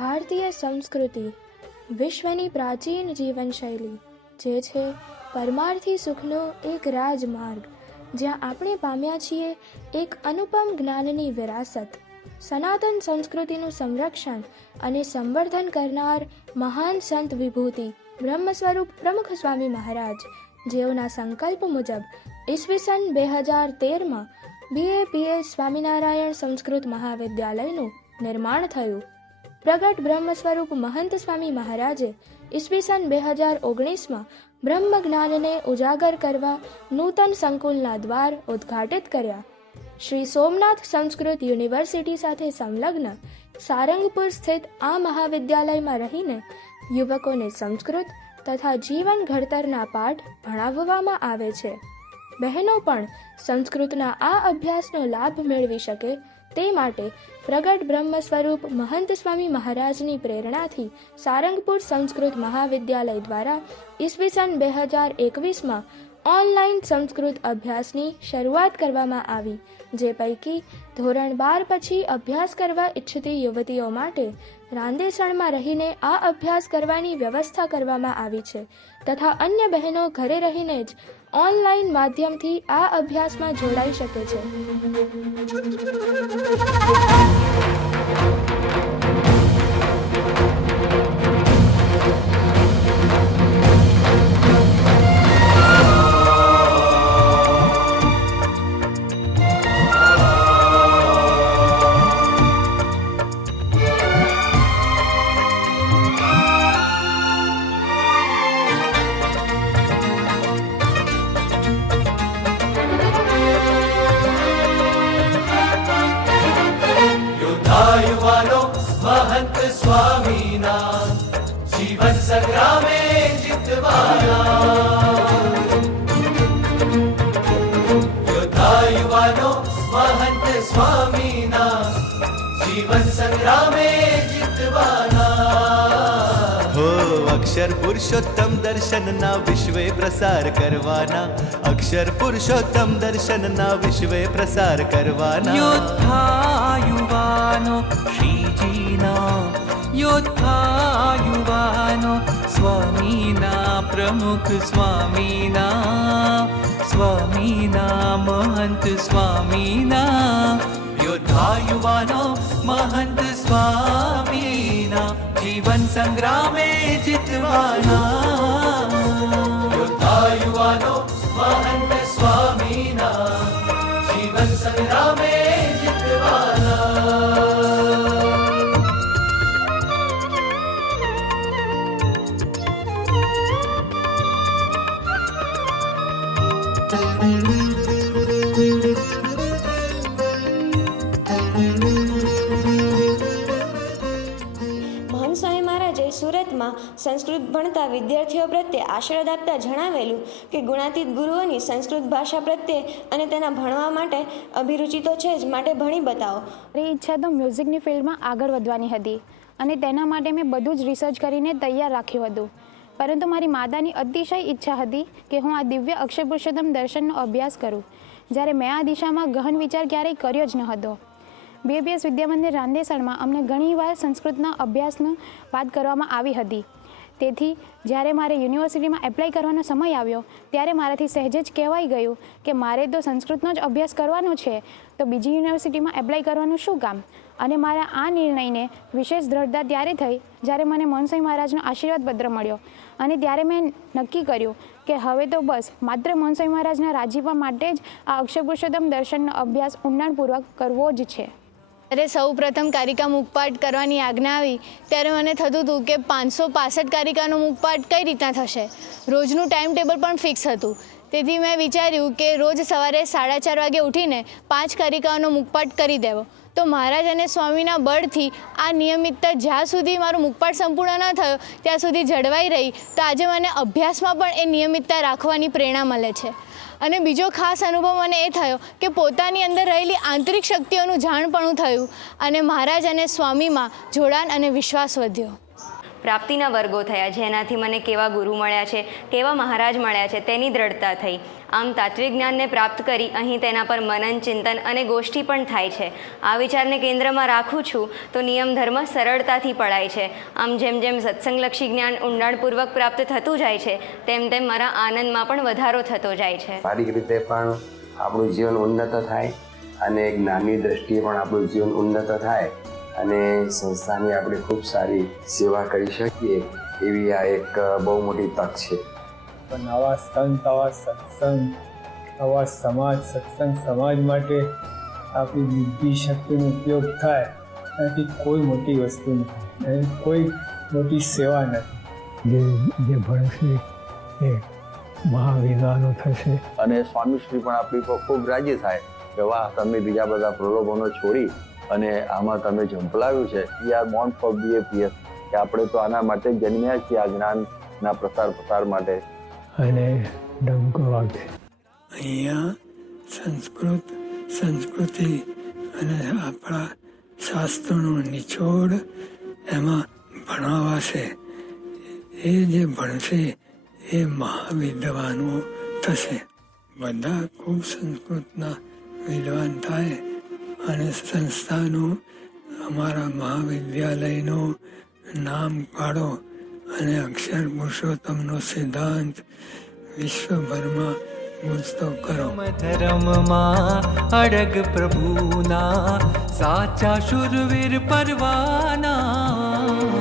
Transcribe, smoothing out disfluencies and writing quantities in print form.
ભારતીય સંસ્કૃતિ વિશ્વની પ્રાચીન જીવનશૈલી જે છે પરમાર્થી સુખનો એક રાજમાર્ગ, જ્યાં આપણે પામ્યા છીએ એક અનુપમ જ્ઞાનની વિરાસત. સનાતન સંસ્કૃતિનું સંરક્ષણ અને સંવર્ધન કરનાર મહાન સંત વિભૂતિ બ્રહ્મ સ્વરૂપ પ્રમુખ સ્વામી મહારાજ, જેઓના સંકલ્પ મુજબ ઈસવીસન 2013 BAPS સ્વામિનારાયણ સંસ્કૃત મહાવિદ્યાલયનું નિર્માણ થયું. પ્રગટ બ્રહ્મ સ્વરૂપ મહંત સ્વામી મહારાજે ઈસવીસન 2019 બ્રહ્મ જ્ઞાનને ઉજાગર કરવા નૂતન સંકુલના દ્વાર ઉદ્ઘાટિત કર્યા. શ્રી સોમનાથ સંસ્કૃત યુનિવર્સિટી સાથે સંલગ્ન સારંગપુર સ્થિત આ મહાવિદ્યાલયમાં રહીને યુવકોને સંસ્કૃત તથા જીવન ઘડતરના પાઠ ભણાવવામાં આવે છે. બહેનો પણ સંસ્કૃતના આ અભ્યાસનો લાભ મેળવી શકે તે માટે પ્રગટ બ્રહ્મ સ્વરૂપ મહંત સ્વામી મહારાજની પ્રેરણાથી સારંગપુર સંસ્કૃત મહાવિદ્યાલય દ્વારા ઈસવીસન 2021 ઓનલાઈન સંસ્કૃત અભ્યાસની શરૂઆત કરવામાં આવી, જે પૈકી ધોરણ 12 પછી અભ્યાસ કરવા ઈચ્છતી યુવતીઓ માટે રાંદેસણમાં રહીને આ અભ્યાસ કરવાની વ્યવસ્થા કરવામાં આવી છે તથા અન્ય બહેનો ઘરે રહીને જ ઓનલાઈન માધ્યમથી આ અભ્યાસમાં જોડાઈ શકે છે. महंत स्वामीना जीवन संग्रामे जितवाना. योद्धा युવાનો महंत स्वामीना जीवन संग्रामे जितवाना. हो अक्षर पुरुषोत्तम दर्शनना विश्वे प्रसार करवाना. अक्षर पुरुषोत्तम दर्शनना विश्वे प्रसार करवाना. योद्धा युવાનો श्रीजीना, योद्धा युવાનો स्वामीना प्रमुख स्वामीना, स्वामीना महंत स्वामीना. योद्धा युવાનો महंत स्वामीना जीवन संग्रामे जितवाना. योद्धा युવાનો महंत स्वामीना जीवन संग्रामे जितवाना. સુરતમાં સંસ્કૃત ભણતા વિદ્યાર્થીઓ પ્રત્યે આશીર્વાદ આપતા જણાવેલું કે ગુણાતીત ગુરુઓની સંસ્કૃત ભાષા પ્રત્યે અને તેના ભણવા માટે અભિરુચિ તો છે જ, માટે ભણી બતાવો. મારી ઈચ્છા તો મ્યુઝિકની ફિલ્ડમાં આગળ વધવાની હતી અને તેના માટે મેં બધું જ રિસર્ચ કરીને તૈયાર રાખ્યું હતું. પરંતુ મારી માતાની અતિશય ઈચ્છા હતી કે હું આ દિવ્ય અક્ષર પુરુષોત્તમ દર્શનનો અભ્યાસ કરું, જ્યારે મેં આ દિશામાં ગહન વિચાર ક્યારેય કર્યો જ ન હતો. BAPS વિદ્યામંદિર રાંદેસણમાં અમને ઘણીવાર સંસ્કૃતના અભ્યાસની વાત કરવામાં આવી હતી. તેથી જ્યારે મારે યુનિવર્સિટીમાં એપ્લાય કરવાનો સમય આવ્યો ત્યારે મારાથી સહેજ જ કહેવાઈ ગયું કે મારે તો સંસ્કૃતનો જ અભ્યાસ કરવાનો છે, તો બીજી યુનિવર્સિટીમાં એપ્લાય કરવાનું શું કામ. અને મારા આ નિર્ણયને વિશેષ દ્રઢતા ત્યારે થઈ જ્યારે મને મનસ્વામી મહારાજનો આશીર્વાદ પત્ર મળ્યો અને ત્યારે મેં નક્કી કર્યું કે હવે તો બસ માત્ર મનસ્વામી મહારાજના રાજીપા માટે જ આ અક્ષર પુરુષોત્તમ દર્શનનો અભ્યાસ ઊંડાણપૂર્વક કરવો જ છે. ત્યારે સૌ પ્રથમ કારિકા મુખપાઠ કરવાની આજ્ઞા આવી ત્યારે મને થતું હતું કે 565 કારિકાનો મુખપાઠ કઈ રીતના થશે. રોજનું ટાઈમ ટેબલ પણ ફિક્સ હતું. તેથી મેં વિચાર્યું કે રોજ સવારે 4:30 વાગે ઉઠીને 5 કારિકાઓનો મુખપાઠ કરી દેવો. તો મહારાજ અને સ્વામીના બળથી આ નિયમિતતા જ્યાં સુધી મારો મુખપાઠ સંપૂર્ણ ન થયો ત્યાં સુધી જળવાઈ રહી. તો આજે મને અભ્યાસમાં પણ એ નિયમિતતા રાખવાની પ્રેરણા મળે છે. અને બીજો ખાસ અનુભવ મને એ થયો કે પોતાની અંદર રહેલી આંતરિક શક્તિઓનું જાણપણું થયું અને મહારાજ અને સ્વામીમાં જોડાણ અને વિશ્વાસ વધ્યો. પ્રાપ્તિના વર્ગો થયા, જેનાથી મને કેવા ગુરુ મળ્યા છે, કેવા મહારાજ મળ્યા છે તેની દ્રઢતા થઈ. આમ તાત્વિક જ્ઞાનને પ્રાપ્ત કરી અહીં તેના પર મનન, ચિંતન અને ગોષ્ઠી પણ થાય છે. આ વિચારને કેન્દ્રમાં રાખું છું તો નિયમ ધર્મ સરળતાથી પડાય છે. આમ જેમ જેમ સત્સંગલક્ષી જ્ઞાન ઊંડાણપૂર્વક પ્રાપ્ત થતું જાય છે તેમ તેમ મારા આનંદમાં પણ વધારો થતો જાય છે. શારીરિક રીતે પણ આપણું જીવન ઉન્નત થાય અને જ્ઞાનની દ્રષ્ટિએ પણ આપણું જીવન ઉન્નત થાય અને સંસ્થાની આપણે ખૂબ સારી સેવા કરી શકીએ એવી આ એક બહુ મોટી તક છે. પણ આવા સંત, આવા સત્સંગ, આવા સમાજ, સત્સંગ સમાજ માટે આપણી બુદ્ધિ શક્તિનો ઉપયોગ થાય એનાથી કોઈ મોટી વસ્તુ નથી અને કોઈ મોટી સેવા નથી. જે ભણશે એ મહાવિદ્વાનો થશે. અને સ્વામીશ્રી પણ આપણી પર ખૂબ રાજી થાય કે વાહ, તમે બીજા બધા પ્રલોભનો છોડી અને આમાં તમે ઝંપલાવ્યું છે. We are born for BAPS, કે આપણે તો આના માટે જન્મ્યા છીએ, આ જ્ઞાનના પ્રસાર માટે. અને ડંકો વાગે અહીંયા સંસ્કૃતિ અને આપણા શાસ્ત્રોનો નિચોડ એમાં ભણાવાશે. એ જે ભણશે એ મહાવિદ્વાનો થશે. બધા ખૂબ સંસ્કૃતના વિદ્વાન થાય અને સંસ્થાનું, અમારા મહાવિદ્યાલયનું નામ કાઢો અને અક્ષર પુરુષોત્તમનો સિદ્ધાંત વિશ્વભરમાં ગુંજતો કરો. ધર્મમાં અડગ પ્રભુના સાચા શુરવીર પરવાના.